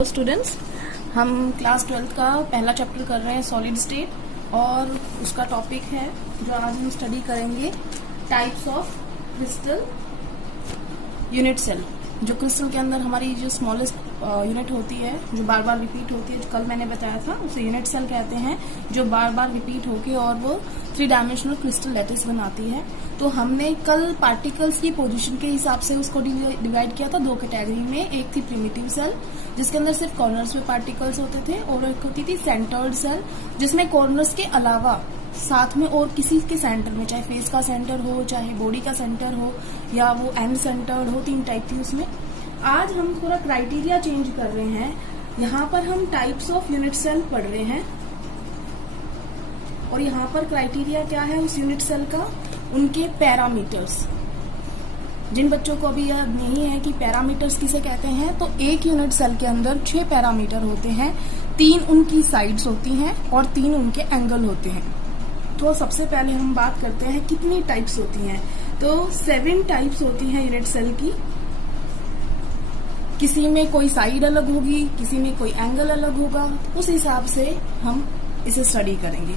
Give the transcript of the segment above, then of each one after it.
Students, हम class 12 का पहला चैप्टर कर रहे हैं सॉलिड स्टेट और उसका टॉपिक है जो आज हम स्टडी करेंगे types of crystal unit cell. जो क्रिस्टल के अंदर हमारी जो स्मॉलेस्ट यूनिट होती है जो बार बार रिपीट होती है, जो कल मैंने बताया था उसे यूनिट सेल कहते हैं, जो बार बार रिपीट होके और वो 3 डायमेंशनल क्रिस्टल लैटिस बनाती है। तो हमने कल पार्टिकल्स की पोजीशन के हिसाब से उसको डिवाइड किया था 2 कैटेगरी में। एक थी प्रिमिटिव सेल जिसके अंदर सिर्फ कॉर्नर्स पे पार्टिकल्स होते थे, और एक होती थी सेंटर्ड सेल जिसमें कॉर्नर्स के अलावा साथ में और किसी के सेंटर में, चाहे फेस का सेंटर हो, चाहे बॉडी का सेंटर हो, या वो एंड सेंटर्ड हो, 3 टाइप थी उसमें। आज हम थोड़ा क्राइटेरिया चेंज कर रहे हैं। यहाँ पर हम टाइप्स ऑफ यूनिट सेल पढ़ रहे हैं और यहाँ पर क्राइटेरिया क्या है उस यूनिट सेल का, उनके पैरामीटर्स। जिन बच्चों को अभी याद नहीं है कि पैरामीटर्स किसे कहते हैं, तो एक यूनिट सेल के अंदर 6 पैरामीटर होते हैं, 3 उनकी साइड्स होती हैं और 3 उनके एंगल होते हैं। तो सबसे पहले हम बात करते हैं कितनी टाइप्स होती हैं। तो 7 टाइप्स होती हैं यूनिट सेल की। किसी में कोई साइड अलग होगी, किसी में कोई एंगल अलग होगा, उस हिसाब से हम इसे स्टडी करेंगे।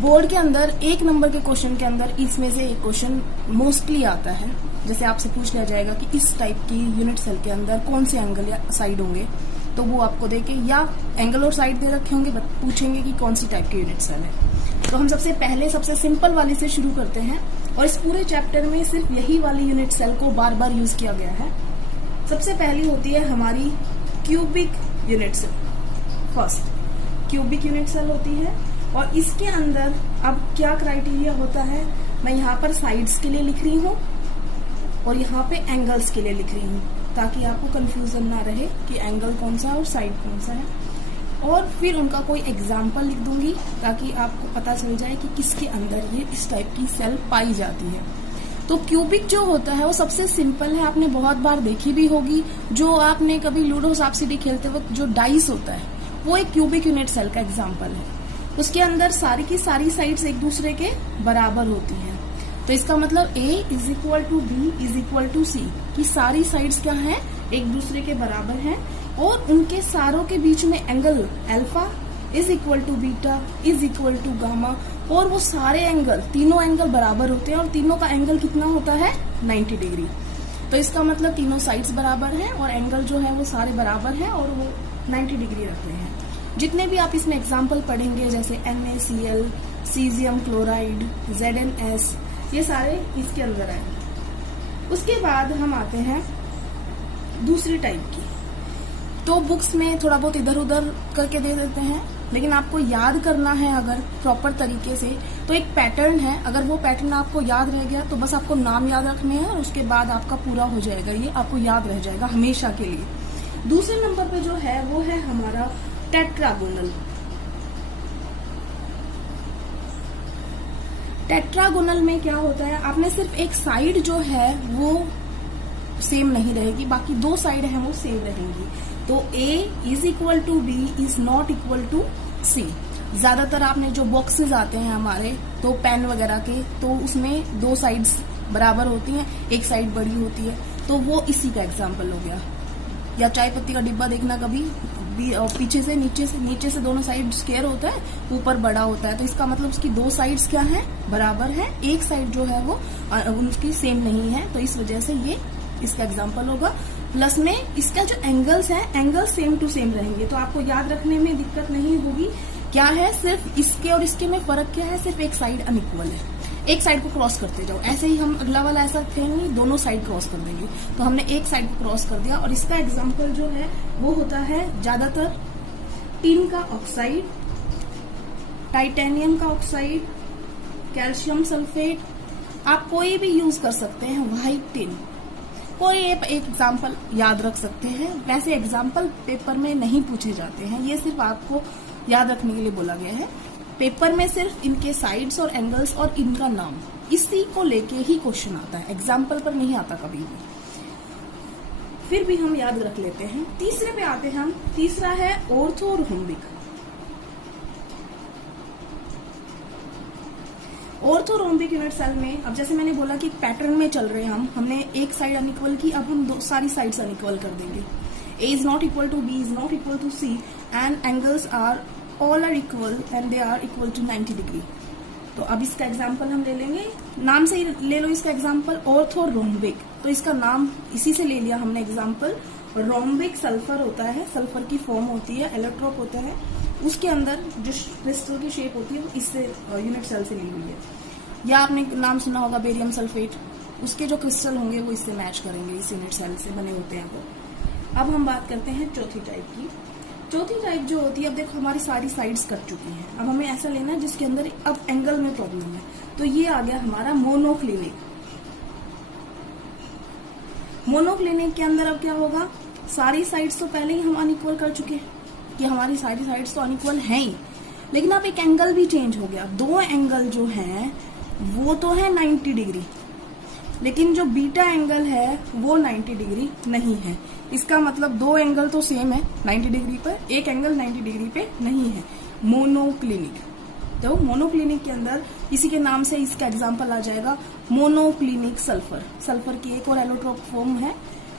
बोर्ड के अंदर 1 नंबर के क्वेश्चन के अंदर इसमें से एक क्वेश्चन मोस्टली आता है। जैसे आपसे पूछ लिया जाएगा कि इस टाइप की यूनिट सेल के अंदर कौन से एंगल या साइड होंगे, तो वो आपको देके या एंगल और साइड दे रखे होंगे, पूछेंगे कि कौन सी टाइप की यूनिट सेल है। तो हम सबसे सिंपल वाली से शुरू करते हैं, और इस पूरे चैप्टर में सिर्फ यही वाली यूनिट सेल को बार बार यूज किया गया है। सबसे पहली होती है हमारी cubic unit cell. First cubic unit cell होती है, और इसके अंदर अब क्या क्राइटेरिया होता है, मैं यहाँ पर साइड्स के लिए लिख रही हूँ और यहाँ पे एंगल्स के लिए लिख रही हूँ, ताकि आपको कंफ्यूजन ना रहे कि एंगल कौन सा है और साइड कौन सा है। और फिर उनका कोई एग्जाम्पल लिख दूंगी ताकि आपको पता चल जाए कि किसके अंदर ये इस टाइप की सेल पाई जाती है। तो क्यूबिक जो होता है वो सबसे सिंपल है, आपने बहुत बार देखी भी होगी। जो आपने कभी लूडो सांप सीढ़ी खेलते वक्त जो डाइस होता है वो एक क्यूबिक यूनिट सेल का एग्जाम्पल है। उसके अंदर सारी की सारी साइड्स एक दूसरे के बराबर होती हैं। तो इसका मतलब A is equal to B is equal to C की सारी साइड्स क्या हैं, एक दूसरे के बराबर हैं, और उनके सारों के बीच में angle alpha is equal to beta is equal to gamma, और वो सारे एंगल, तीनों एंगल बराबर होते हैं, और तीनों का एंगल कितना होता है 90 डिग्री। तो इसका मतलब तीनों साइड्स बराबर हैं और एंगल जो है वो सारे बराबर हैं और वो 90 डिग्री रखते हैं। जितने भी आप इसमें एग्जाम्पल पढ़ेंगे जैसे NaCl, सीजियम क्लोराइड, ZnS, ये सारे इसके अंदर हैं। उसके बाद हम आते हैं दूसरी टाइप की। तो बुक्स में थोड़ा बहुत इधर उधर करके दे देते हैं, लेकिन आपको याद करना है अगर प्रॉपर तरीके से, तो एक पैटर्न है। अगर वो पैटर्न आपको याद रह गया तो बस आपको नाम याद रखने हैं और उसके बाद आपका पूरा हो जाएगा, ये आपको याद रह जाएगा हमेशा के लिए। दूसरे नंबर पे जो है वो है हमारा टेट्रागोनल। टेट्रागोनल में क्या होता है, आपने सिर्फ एक साइड जो है वो सेम नहीं रहेगी, बाकी 2 साइड है वो सेम रहेंगी। तो A is equal to B is not equal to C। ज्यादातर आपने जो बॉक्सेस आते हैं हमारे तो पेन वगैरह के, तो उसमें 2 साइड्स बराबर होती हैं, एक साइड बड़ी होती है, तो वो इसी का एग्जाम्पल हो गया। या चाय पत्ती का डिब्बा देखना कभी, पीछे से नीचे से दोनों साइड स्क्वायर होता है, ऊपर बड़ा होता है, तो इसका मतलब उसकी 2 साइड्स क्या है, बराबर है। एक साइड जो है वो उसकी सेम नहीं है, तो इस वजह से ये इसका एग्जाम्पल होगा। प्लस में इसका जो एंगल्स है, एंगल्स सेम टू सेम रहेंगे, तो आपको याद रखने में दिक्कत नहीं होगी। क्या है, सिर्फ इसके और इसके में फर्क क्या है, सिर्फ एक साइड अनइक्वल है, एक साइड को क्रॉस करते जाओ। ऐसे ही हम अगला वाला ऐसा करेंगे, दोनों साइड क्रॉस कर देंगे, तो हमने एक साइड को क्रॉस कर दिया। और इसका एग्जाम्पल जो है वो होता है ज्यादातर टिन का ऑक्साइड, टाइटेनियम का ऑक्साइड, कैल्शियम सल्फेट, आप कोई भी यूज कर सकते हैं, व्हाइट टिन, कोई एक एग्जाम्पल याद रख सकते हैं। वैसे एग्जाम्पल पेपर में नहीं पूछे जाते हैं, ये सिर्फ आपको याद रखने के लिए बोला गया है। पेपर में सिर्फ इनके साइड्स और एंगल्स और इनका नाम, इसी को लेके ही क्वेश्चन आता है, एग्जाम्पल पर नहीं आता कभी भी। फिर भी हम याद रख लेते हैं। तीसरे पे आते हैं हम। तीसरा है ऑर्थोरोम्बिक। ऑर्थोरोम्बिक यूनिट सेल में अब जैसे मैंने बोला कि पैटर्न में चल रहे हैं हमने एक साइड अनइक्वल की, अब हम सारी साइड्स अनइक्वल कर देंगे। A is not equal to B is not equal to C and angles are all are equal and they are equal to 90 degree. तो अब इसका एग्जाम्पल हम ले लेंगे, नाम से ही ले लो इसका एग्जाम्पल, ऑर्थोरोम्बिक। तो इसका नाम इसी से ले लिया हमने एग्जाम्पल। रोम्बिक सल्फर होता है, सल्फर की फॉर्म होती है, एलोट्रोप होता है, उसके अंदर जो क्रिस्टल की शेप होती है वो इससे यूनिट सेल से ली हुई है। या आपने नाम सुना होगा बेरियम सल्फेट, उसके जो क्रिस्टल होंगे वो इससे मैच करेंगे, इस यूनिट सेल से बने होते हैं वो। अब हम बात करते हैं चौथी टाइप की। चौथी टाइप जो होती है, अब देखो हमारी सारी साइड्स कट चुकी हैं, अब हमें ऐसा लेना है जिसके अंदर अब एंगल में प्रॉब्लम है। तो ये आ गया हमारा मोनोक्लिनिक। मोनोक्लिनिक के अंदर अब क्या होगा, सारी साइड्स तो पहले ही हम अनइक्वल कर चुके हैं कि हमारी सारी साइड्स तो अनइक्वल हैं ही, लेकिन अब एक एंगल भी चेंज हो गया। दो एंगल जो हैं वो तो है 90 डिग्री, लेकिन जो बीटा एंगल है वो 90 डिग्री नहीं है। इसका मतलब दो एंगल तो सेम है 90 डिग्री पर, एक एंगल 90 डिग्री पे नहीं है। मोनोक्लिनिक। तो मोनोक्लिनिक के अंदर इसी के नाम से इसका एग्जांपल आ जाएगा मोनोक्लिनिक सल्फर। सल्फर की एक और एलोट्रोप फॉर्म है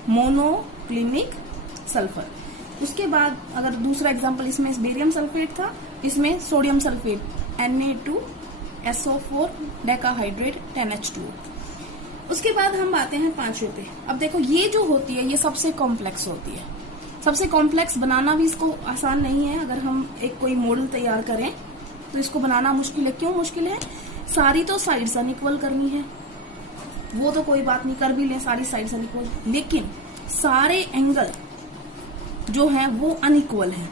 मोनोक्लिनिक सल्फर। उसके बाद अगर दूसरा एग्जांपल इसमें बेरियम सल्फेट था, इसमें sodium sulphate Na2SO4 decahydrate 10H2O। उसके बाद हम आते हैं पांचवे पे। अब देखो ये जो होती है ये सबसे कॉम्प्लेक्स होती है। सबसे कॉम्प्लेक्स बनाना भी इसको आसान नहीं है। अगर हम एक कोई मॉडल तैयार करें तो इसको बनाना मुश्किल है। क्यों मुश्किल है? सारी तो साइड्स अनइक्वल करनी है, वो तो कोई बात नहीं, कर भी लें सारी साइड्स अनइक्वल, लेकिन सारे एंगल जो है वो अनइक्वल है।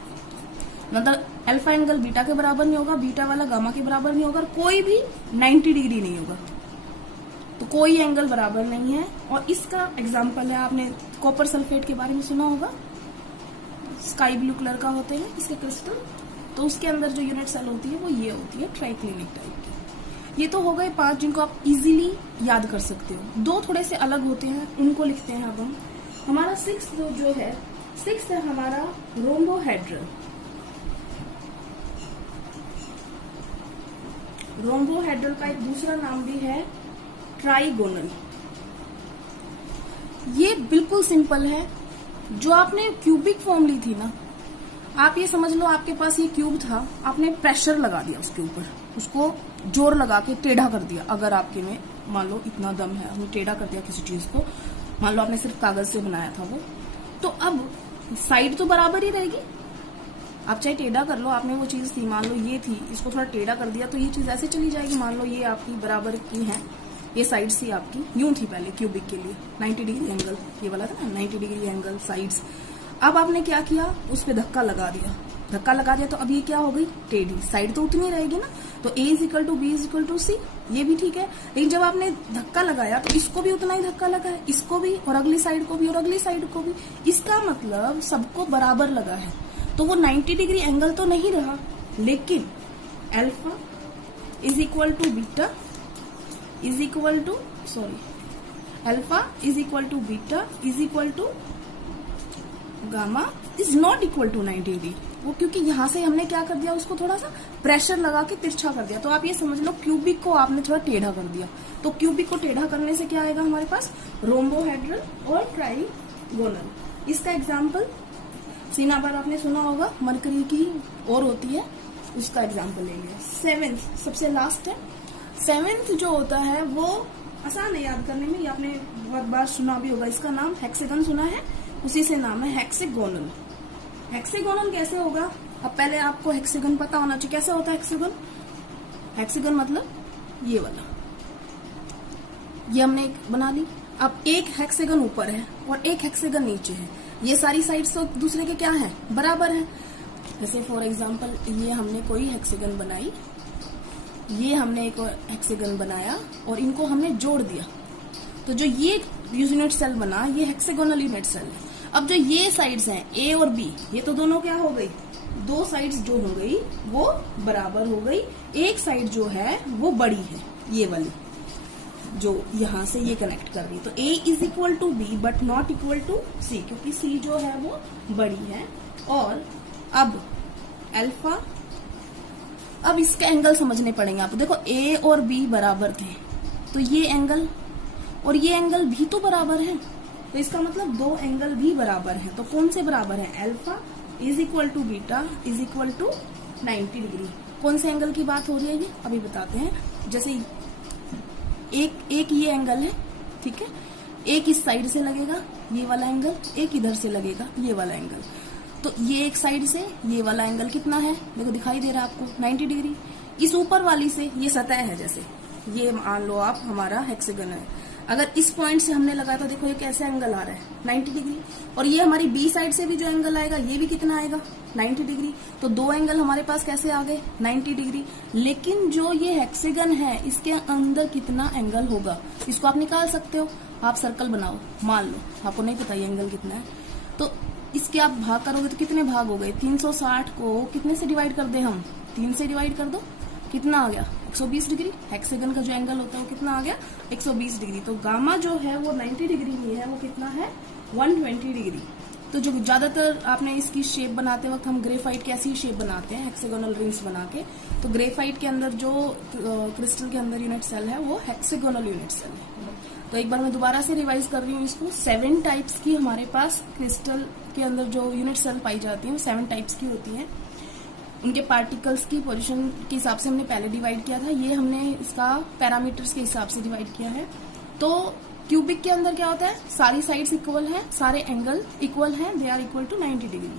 मतलब अल्फा एंगल बीटा के बराबर नहीं होगा, बीटा वाला गामा के बराबर नहीं होगा, कोई भी 90 डिग्री नहीं होगा। तो कोई एंगल बराबर नहीं है। और इसका एग्जाम्पल है, आपने कॉपर सल्फेट के बारे में सुना होगा, स्काई ब्लू कलर का होते हैं इसके क्रिस्टल। तो उसके अंदर जो यूनिट सेल होती है वो ये होती है ट्राइक्लिनिक टाइप की। ये तो हो गए 5 जिनको आप इजीली याद कर सकते हो। 2 थोड़े से अलग होते हैं, उनको लिखते हैं अब हम। हमारा 6 जो है, 6 है हमारा रोम्बोहेड्रल। रोम्बोहेड्रल का एक दूसरा नाम भी है ट्राइगोनल। ये बिल्कुल सिंपल है। जो आपने क्यूबिक फॉर्म ली थी ना, आप ये समझ लो आपके पास ये क्यूब था, आपने प्रेशर लगा दिया उसके ऊपर, उसको जोर लगा के टेढ़ा कर दिया। अगर आपके में मान लो इतना दम है, हमने टेढ़ा कर दिया किसी चीज को, मान लो आपने सिर्फ कागज से बनाया था वो, तो अब साइड तो बराबर ही रहेगी। आप चाहे टेढ़ा कर लो, आपने वो चीज थी, मान लो ये थी, इसको थोड़ा टेढ़ा कर दिया तो ये चीज ऐसे चली जाएगी। मान लो ये आपकी बराबर की है, ये साइड्स थी आपकी, यूं थी पहले क्यूबिक के लिए 90 डिग्री एंगल, ये वाला था ना 90 डिग्री एंगल साइड्स। अब आपने क्या किया, उस पर धक्का लगा दिया, धक्का लगा दिया तो अब ये क्या हो गई, टेढ़ी। साइड तो उतनी रहेगी ना, तो A = B = C, ये भी ठीक है। लेकिन जब आपने धक्का लगाया तो इसको भी उतना ही धक्का लगा है, इसको भी, और अगली साइड को भी, और अगली साइड को भी। इसका मतलब सबको बराबर लगा है। तो वो 90 डिग्री एंगल तो नहीं रहा, लेकिन alpha = beta alpha = beta gamma is not equal to 90 degree. वो क्योंकि यहां से हमने क्या कर दिया, उसको थोड़ा सा प्रेशर लगा के तिरछा कर दिया। तो आप ये समझ लो क्यूबिक को आपने थोड़ा टेढ़ा कर दिया। तो क्यूबिक को टेढ़ा करने से क्या आएगा हमारे पास, रोम्बोहेड्रल और ट्राइगोनल। इसका एग्जाम्पल सिनाबार आपने सुना होगा, मरकरी की और होती है, उसका एग्जाम्पल लेंगे। 7th सबसे लास्ट है। 7th जो होता है वो आसान है याद करने में, ये आपने बहुत बार सुना भी होगा। इसका नाम हेक्सागन सुना है, उसी से नाम है हेक्सागोनल। हेक्सागोनल कैसे होगा, अब पहले आपको हेक्सागन पता होना चाहिए। कैसे होता है हेक्सागन? हेक्सागन मतलब ये वाला, ये हमने एक बना ली। अब एक हेक्सागन ऊपर है और एक हेक्सागन नीचे है, ये सारी साइड्स तो दूसरे के क्या है, बराबर है। जैसे फॉर एग्जांपल ये हमने कोई हेक्सागन बनाई, ये हमने एक हेक्सागन बनाया और इनको हमने जोड़ दिया, तो जो ये यूनिट सेल बना ये हेक्सागोनल यूनिट सेल है। अब जो ये साइड्स हैं A और B, ये तो दोनों क्या हो गई, 2 साइड्स जो हो गई वो बराबर हो गई। एक साइड जो है वो बड़ी है, ये वाली जो यहां से ये कनेक्ट कर रही है। तो A = B but not equal to C, क्योंकि C जो है वो बड़ी है। और अब अल्फा, अब इसके एंगल समझने पड़ेंगे आपको। देखो A और B बराबर थे, तो ये एंगल और ये एंगल भी तो बराबर है। तो इसका मतलब दो एंगल भी बराबर है। तो कौन से बराबर है? Alpha is equal to beta is equal to 90 degree. कौन से एंगल की बात हो रही है ये अभी बताते हैं। जैसे एक ये एंगल है, ठीक है, एक इस साइड से लगेगा ये वाला एंगल, एक इधर से लगेगा ये वाला एंगल। तो ये एक साइड से ये वाला एंगल कितना है? देखो दिखाई दे रहा है आपको 90 डिग्री। इस ऊपर वाली से ये सतह है, जैसे ये मान लो आप हमारा हेक्सागन है, अगर इस पॉइंट से हमने लगाया तो देखो ये कैसे एंगल आ रहा है 90 डिग्री। और ये हमारी बी साइड से भी जो एंगल आएगा ये भी कितना आएगा 90 डिग्री। तो दो एंगल हमारे पास कैसे आ गए 90 डिग्री। लेकिन जो ये हेक्सागन है इसके अंदर कितना एंगल होगा इसको आप निकाल सकते हो। आप सर्कल बनाओ, मान लो आपको नहीं पता ये एंगल कितना है, तो इसके आप भाग करोगे तो कितने भाग हो गए? 360 को कितने से डिवाइड कर दे हम? 3 से डिवाइड कर दो, कितना आ गया 120 डिग्री। हेक्सागन का जो एंगल होता है वो कितना आ गया 120 डिग्री। तो गामा जो है वो 90 डिग्री नहीं है, वो कितना है 120 डिग्री। तो जो ज्यादातर आपने इसकी शेप बनाते वक्त हम ग्रेफाइट की ऐसी शेप बनाते हैं हेक्सागोनल रिंग्स बना के। तो ग्रेफाइट के अंदर जो क्रिस्टल के अंदर यूनिट सेल है वो हेक्सागोनल यूनिट सेल है। तो एक बार मैं दोबारा से रिवाइज कर रही हूँ इसको। 7 टाइप्स की हमारे पास क्रिस्टल के अंदर जो यूनिट सेल पाई जाती है वो 7 टाइप्स की होती हैं। उनके पार्टिकल्स की पोजीशन के हिसाब से हमने पहले डिवाइड किया था, ये हमने इसका पैरामीटर्स के हिसाब से डिवाइड किया है। तो क्यूबिक के अंदर क्या होता है? सारी साइड्स इक्वल हैं, सारे एंगल इक्वल हैं, they are equal to 90 degree.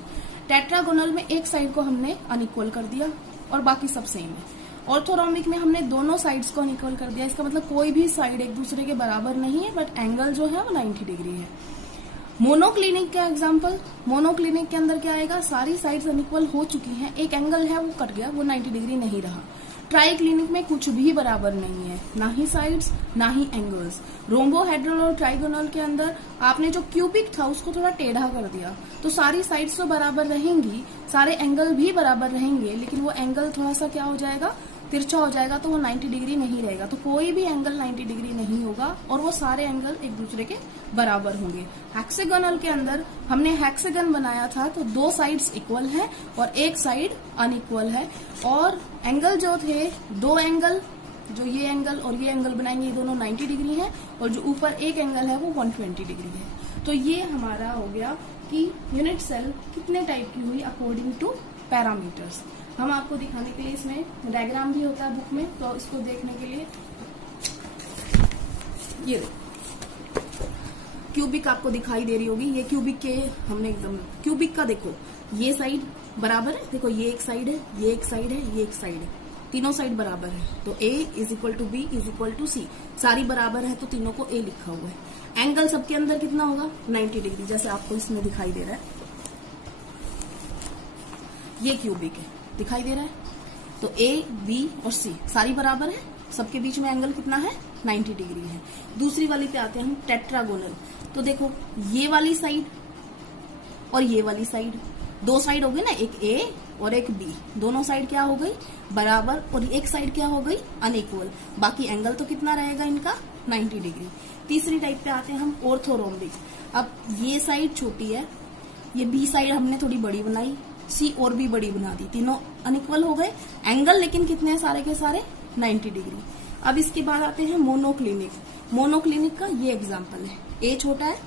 Tetragonal में एक साइड को हमने अनइक्वल कर दिया और बाकी सब सेम है। ऑर्थोरोम्बिक में हमने दोनों साइड्स को अनइक्वल कर दिया। इसका मतलब कोई भी साइड एक दूसरे के बराबर नहीं है, बट एंगल जो है वो 90 डिग्री है। मोनोक्लिनिक का एग्जांपल, मोनोक्लिनिक के अंदर क्या आएगा? सारी साइड्स अनइक्वल हो चुकी हैं, एक एंगल है वो कट गया, वो 90 डिग्री नहीं रहा। ट्राई क्लिनिक में कुछ भी बराबर नहीं है, ना ही साइड्स ना ही एंगल्स। रोम्बोहेड्रल और ट्राइगोनल के अंदर आपने जो क्यूबिक था उसको थोड़ा टेढ़ा कर दिया, तो सारी साइड्स तो बराबर रहेंगी, सारे एंगल भी बराबर रहेंगे, लेकिन वो एंगल थोड़ा सा क्या हो जाएगा? तिरछा हो जाएगा, तो वो 90 डिग्री नहीं रहेगा। तो कोई भी एंगल 90 डिग्री नहीं होगा और वो सारे एंगल एक दूसरे के बराबर होंगे। हेक्सागोनल के अंदर हमने हेक्सागन बनाया था तो दो साइड्स इक्वल हैं और एक साइड अनइक्वल है। और एंगल जो थे, दो एंगल, जो ये एंगल और ये एंगल बनाएंगे, ये दोनों 90 डिग्री है और जो ऊपर एक एंगल है वो 120 डिग्री है। तो ये हमारा हो गया कि यूनिट सेल कितने टाइप की हुई अकॉर्डिंग टू पैरामीटर्स। हम आपको दिखाने के लिए इसमें डायग्राम भी होता है बुक में, तो इसको देखने के लिए ये क्यूबिक आपको दिखाई दे रही होगी। ये क्यूबिक के हमने एकदम क्यूबिक का देखो, ये साइड बराबर है, देखो ये एक साइड है, ये एक साइड है, ये एक साइड है, तीनों साइड बराबर है। तो A is equal to B is equal to C, सारी बराबर है तो तीनों को A लिखा हुआ है। एंगल सबके अंदर कितना होगा 90 डिग्री, जैसे आपको इसमें दिखाई दे रहा है। ये क्यूबिक है, दिखाई दे रहा है। तो A, B और C सारी बराबर है, सबके बीच में एंगल कितना है 90 डिग्री है। दूसरी वाली पे आते हैं हम, टेट्रागोनल। तो देखो ये वाली साइड और ये वाली साइड, दो साइड हो गई ना, एक A और एक B, दोनों साइड क्या हो गई बराबर, और एक साइड क्या हो गई अनइक्वल। बाकी एंगल तो कितना रहेगा इनका 90 डिग्री। तीसरी टाइप पे आते हैं हम, ऑर्थोरोम्बिक। अब ये साइड छोटी है, ये B साइड हमने थोड़ी बड़ी बनाई, C और भी बड़ी बना दी, तीनों अनइक्वल हो गए, एंगल लेकिन कितने हैं सारे के सारे 90 डिग्री। अब इसके बाद आते हैं मोनोक्लिनिक। मोनोक्लिनिक का ये एग्जांपल है, A छोटा है,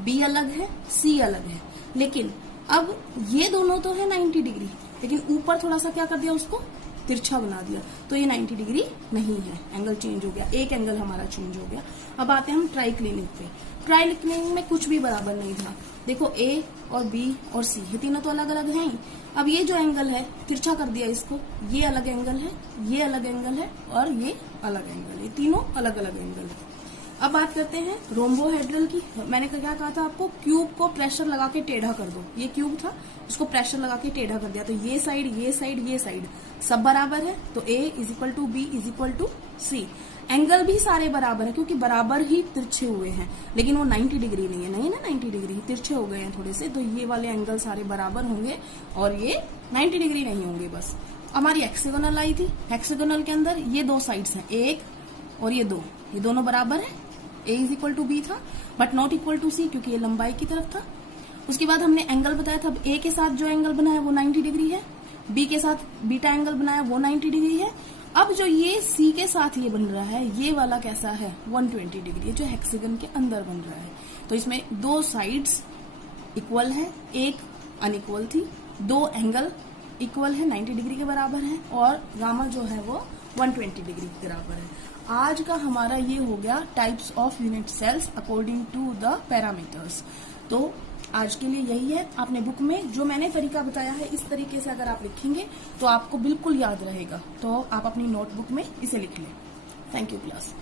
B अलग है, C अलग है, लेकिन अब ये दोनों तो है 90 डिग्री, लेकिन ऊपर थोड़ा सा क्या कर दिया, उसको तिरछा बना दिया, तो ये 90 डिग्री नहीं है, एंगल चेंज हो गया, एक एंगल हमारा चेंज हो गया। अब आते हैं हम ट्राई क्लिनिक पे। ट्राई क्लिनिक में कुछ भी बराबर नहीं था, देखो A और B और C ये तीनों तो अलग अलग हैं ही। अब ये जो एंगल है तिरछा कर दिया इसको, ये अलग एंगल है, ये अलग एंगल है और ये अलग एंगल है, तीनों अलग अलग एंगल है। अब बात करते हैं रोम्बोहेड्रल की। मैंने क्या कहा था आपको, क्यूब को प्रेशर लगा के टेढ़ा कर दो, ये क्यूब था, इसको प्रेशर लगा के टेढ़ा कर दिया, तो ये साइड ये साइड ये साइड सब बराबर है, तो A is equal to B is equal to C। Angle भी सारे बराबर है क्योंकि बराबर ही तिरछे हुए हैं, लेकिन वो 90 डिग्री नहीं है, नहीं ना 90 डिग्री, तिरछे हो गए हैं थोड़े से, तो ये वाले एंगल सारे बराबर होंगे और ये 90 डिग्री नहीं होंगे। बस हमारी हेक्सागोनल आई थी, हेक्सागोनल के अंदर ये दो साइड्स हैं, एक और ये दो, ये दोनों बराबर है, A is equal to B था but not equal to C क्योंकि ये लंबाई की तरफ था। उसके बाद हमने एंगल बताया था, A के साथ जो एंगल बनाया वो 90 डिग्री है, B के साथ बीटा एंगल बनाया वो 90 डिग्री है। अब जो ये C के साथ ये बन रहा है, ये वाला कैसा है 120 डिग्री, जो हेक्सागन के अंदर बन रहा है। तो इसमें 2 साइड्स इक्वल है, एक अनइक्वल थी, 2 एंगल इक्वल है, 90 डिग्री के बराबर है, और गामा जो है वो 120 डिग्री के बराबर है। आज का हमारा ये हो गया types of unit cells according to the parameters. तो आज के लिए यही है। आपने बुक में जो मैंने तरीका बताया है इस तरीके से अगर आप लिखेंगे तो आपको बिल्कुल याद रहेगा। तो आप अपनी नोटबुक में इसे लिख लें। Thank you class.